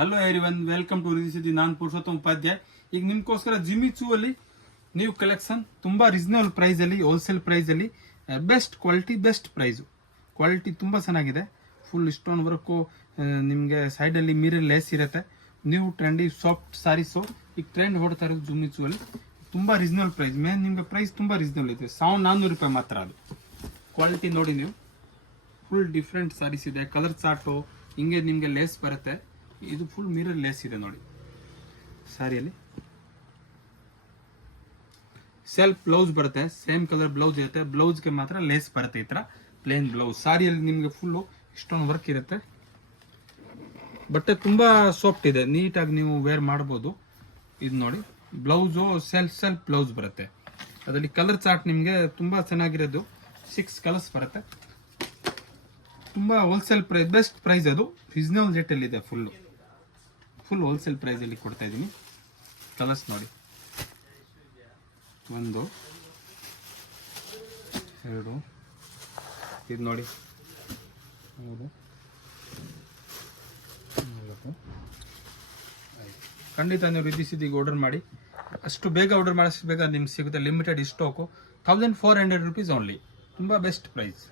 Hello everyone, welcome to ರಿದಿಸಿದಿ. ನಾನು ಪುರುಷೋತ್ತಮ ಉಪಾಧ್ಯಾಯ. ಈಗ ನಿಮ್ಗೋಸ್ಕರ ಜಿಮಿಚೂ ಅಲ್ಲಿ ನ್ಯೂ ಕಲೆಕ್ಷನ್ ತುಂಬಾ ರೀಸನಬಲ್ ಪ್ರೈಸ್ ಅಲ್ಲಿ, ಹೋಲ್ಸೇಲ್ ಪ್ರೈಸ್ ಅಲ್ಲಿ best quality, best price. Quality ತುಂಬಾ ಚೆನ್ನಾಗಿದೆ. ಫುಲ್ ಸ್ಟೋನ್ ವರ್ಕು, ನಿಮಗೆ ಸೈಡ್ ಅಲ್ಲಿ ಮಿರರ್ ಲೇಸ್ ಇರುತ್ತೆ. ನ್ಯೂ ಟ್ರೆಂಡಿ ಸಾಫ್ಟ್ ಸಾರೀಸು ಈಗ ಟ್ರೆಂಡ್ ಹೊಡ್ತಾ ಇರೋದು ಜಿಮಿಚೂ ಅಲ್ಲಿ. ತುಂಬಾ ರೀಸನಬಲ್ ಪ್ರೈಸ್. ಮೇನ್ ನಿಮ್ಗೆ ಪ್ರೈಸ್ ತುಂಬಾ ರೀಸನಬಲ್ ಇದೆ, 1400 ರೂಪಾಯಿ ಮಾತ್ರ. ಅದು ಕ್ವಾಲಿಟಿ ನೋಡಿ ನೀವು. ಫುಲ್ ಡಿಫ್ರೆಂಟ್ ಸಾರೀಸ್ ಇದೆ. ಕಲರ್ ಚಾರ್ಟು ಹಿಂಗೆ ನಿಮಗೆ ಲೇಸ್ ಬರುತ್ತೆ. ಇದು ಫುಲ್ ಮಿರರ್ ಲೇಸ್ ಇದೆ ನೋಡಿ ಸಾರಿಯಲ್ಲಿ. ಸೆಲ್ಫ್ ಬ್ಲೌಸ್ ಬರುತ್ತೆ, ಸೇಮ್ ಕಲರ್ ಬ್ಲೌಸ್ ಇರುತ್ತೆ. ಬ್ಲೌಸ್ಗೆ ಮಾತ್ರ ಲೇಸ್ ಬರುತ್ತೆ, ಈ ತರ ಪ್ಲೇನ್ ಬ್ಲೌಸ್. ಸಾರಿಯಲ್ಲಿ ನಿಮಗೆ ಫುಲ್ಲು ಇಷ್ಟೊಂದು ವರ್ಕ್ ಇರುತ್ತೆ. ಬಟ್ಟೆ ತುಂಬಾ ಸಾಫ್ಟ್ ಇದೆ, ನೀಟಾಗಿ ನೀವು ವೇರ್ ಮಾಡ್ಬೋದು. ಇದು ನೋಡಿ ಬ್ಲೌಸು ಸೆಲ್ಫ್ ಬ್ಲೌಸ್ ಬರುತ್ತೆ. ಅದರಲ್ಲಿ ಕಲರ್ ಚಾರ್ಟ್ ನಿಮಗೆ ತುಂಬಾ ಚೆನ್ನಾಗಿರೋದು 6 ಕಲರ್ಸ್ ಬರುತ್ತೆ. ತುಂಬಾ ಹೋಲ್ಸೇಲ್ ಪ್ರೈಸ್, ಬೆಸ್ಟ್ ಪ್ರೈಸ್. ಅದು ರೀಸನಬಲ್ ರೇಟ್ ಅಲ್ಲಿ ಇದೆ. ಫುಲ್ ಹೋಲ್ಸೇಲ್ ಪ್ರೈಸ್ ಅಲ್ಲಿ ಕೊಡ್ತಾ ಇದ್ದೀನಿ. ಕಲರ್ಸ್ ನೋಡಿ, 1 2, ಇದು ನೋಡಿ 3 4. ಖಂಡಿತ ನೀವು ರಿದಿಸಿದಿಗೆ ಆರ್ಡರ್ ಮಾಡಿ. ಅಷ್ಟು ಬೇಗ ಆರ್ಡರ್ ಮಾಡಿಷ್ಟು ಬೇಗ ನಿಮ್ಗೆ ಸಿಗುತ್ತೆ. Limited stock, 1400 rupees only. ತುಂಬ ಬೆಸ್ಟ್ ಪ್ರೈಸ್.